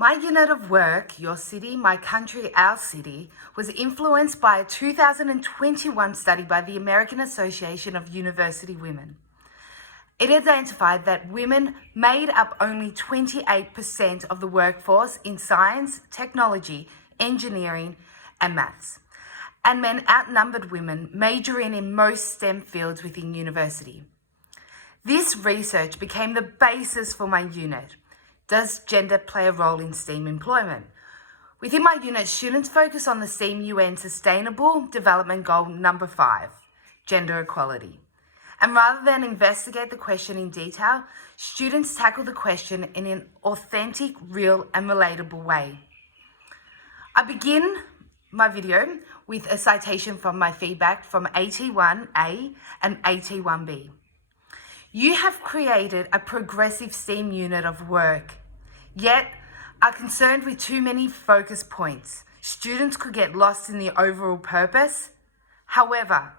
My unit of work, Your City, My Country, Our City, was influenced by a 2021 study by the American Association of University Women. It identified that women made up only 28% of the workforce in science, technology, engineering, and maths, and men outnumbered women majoring in most STEM fields within university. This research became the basis for my unit. Does gender play a role in STEAM employment? Within my unit, students focus on the STEAM UN Sustainable Development Goal number 5, gender equality. And rather than investigate the question in detail, students tackle the question in an authentic, real, and relatable way. I begin my video with a citation from my feedback from AT1A and AT1B. You have created a progressive STEAM unit of work, yet are concerned with too many focus points. Students could get lost in the overall purpose. However,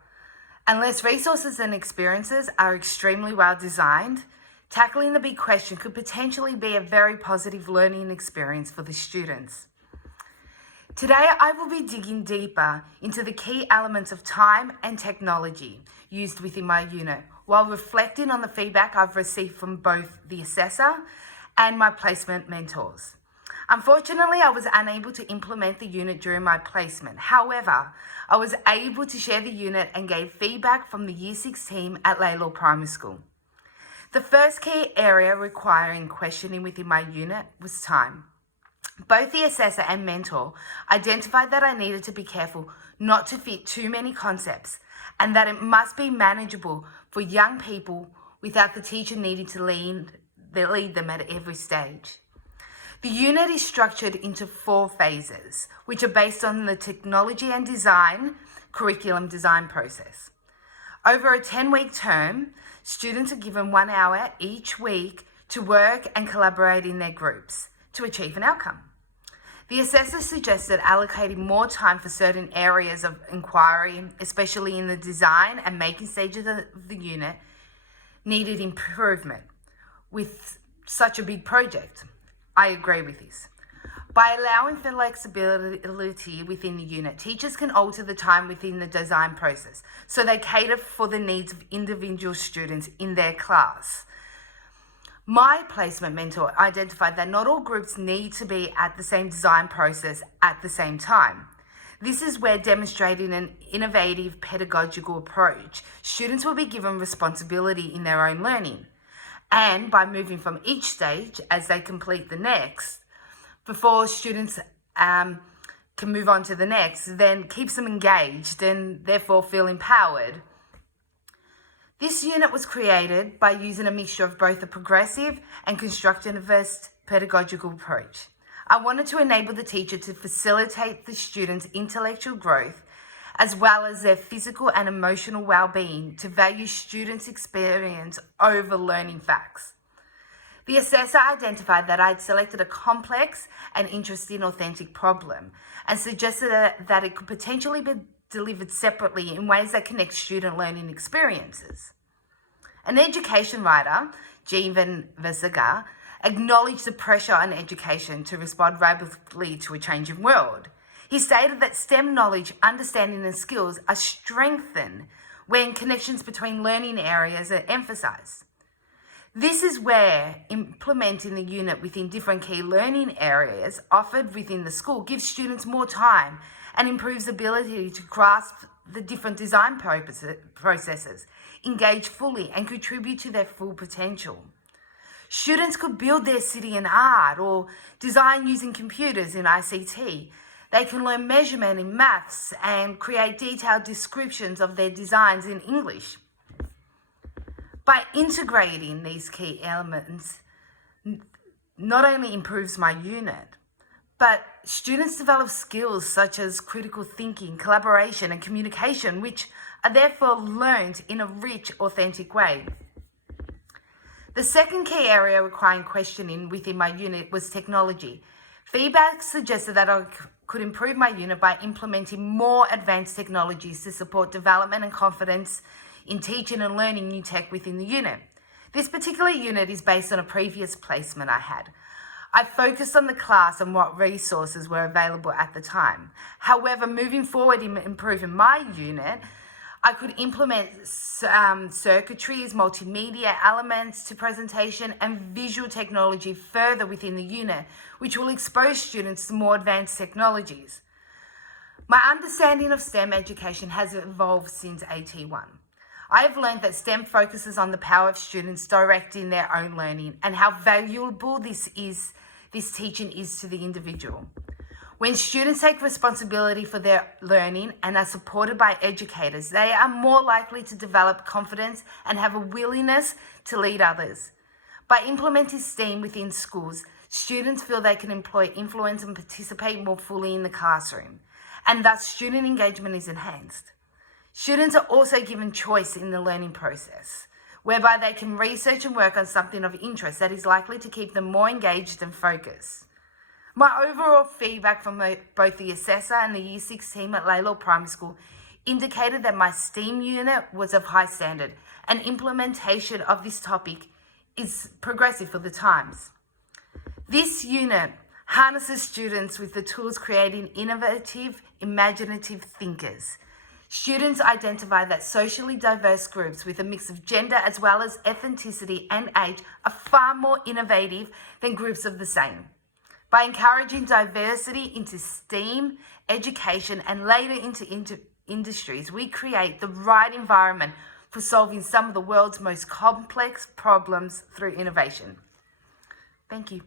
unless resources and experiences are extremely well designed, tackling the big question could potentially be a very positive learning experience for the students. Today, I will be digging deeper into the key elements of time and technology used within my unit, while reflecting on the feedback I've received from both the assessor and my placement mentors. Unfortunately, I was unable to implement the unit during my placement. However, I was able to share the unit and gave feedback from the Year 6 team at Laylaw Primary School. The first key area requiring questioning within my unit was time. Both the assessor and mentor identified that I needed to be careful not to fit too many concepts and that it must be manageable for young people without the teacher needing to lead them at every stage. The unit is structured into 4 phases, which are based on the technology and design curriculum design process. Over a 10-week term, students are given 1 hour each week to work and collaborate in their groups to achieve an outcome. The assessor suggested allocating more time for certain areas of inquiry, especially in the design and making stages of the unit, needed improvement with such a big project. I agree with this. By allowing for flexibility within the unit, teachers can alter the time within the design process so they cater for the needs of individual students in their class. My placement mentor identified that not all groups need to be at the same design process at the same time. This is where demonstrating an innovative pedagogical approach, students will be given responsibility in their own learning. And by moving from each stage as they complete the next, before students can move on to the next, then keeps them engaged and therefore feel empowered. This unit was created by using a mixture of both a progressive and constructivist pedagogical approach. I wanted to enable the teacher to facilitate the students' intellectual growth as well as their physical and emotional well-being, to value students' experience over learning facts. The assessor identified that I'd selected a complex and interesting authentic problem and suggested that it could potentially be delivered separately in ways that connect student learning experiences. An education writer, Jeevan Vasaga, acknowledged the pressure on education to respond rapidly to a changing world. He stated that STEM knowledge, understanding and skills are strengthened when connections between learning areas are emphasised. This is where implementing the unit within different key learning areas offered within the school gives students more time and improves ability to grasp the different design processes, engage fully and contribute to their full potential. Students could build their city in art or design using computers in ICT. They can learn measurement in maths and create detailed descriptions of their designs in English. By integrating these key elements, not only improves my unit, but students develop skills such as critical thinking, collaboration, and communication, which are therefore learned in a rich, authentic way. The second key area requiring questioning within my unit was technology. Feedback suggested that I could improve my unit by implementing more advanced technologies to support development and confidence in teaching and learning new tech within the unit. This particular unit is based on a previous placement I had. I focused on the class and what resources were available at the time. However, moving forward in improving my unit, I could implement circuitries, multimedia elements to presentation, and visual technology further within the unit, which will expose students to more advanced technologies. My understanding of STEM education has evolved since AT1. I have learned that STEM focuses on the power of students directing their own learning and how valuable this teaching is to the individual. When students take responsibility for their learning and are supported by educators, they are more likely to develop confidence and have a willingness to lead others. By implementing STEAM within schools, students feel they can employ influence and participate more fully in the classroom, and thus student engagement is enhanced. Students are also given choice in the learning process, whereby they can research and work on something of interest that is likely to keep them more engaged and focused. My overall feedback from both the assessor and the Year 6 team at Laylaw Primary School indicated that my STEAM unit was of high standard and implementation of this topic is progressive for the times. This unit harnesses students with the tools creating innovative, imaginative thinkers. Students identify that socially diverse groups with a mix of gender as well as ethnicity and age are far more innovative than groups of the same. By encouraging diversity into STEAM, education, and later into industries, we create the right environment for solving some of the world's most complex problems through innovation. Thank you.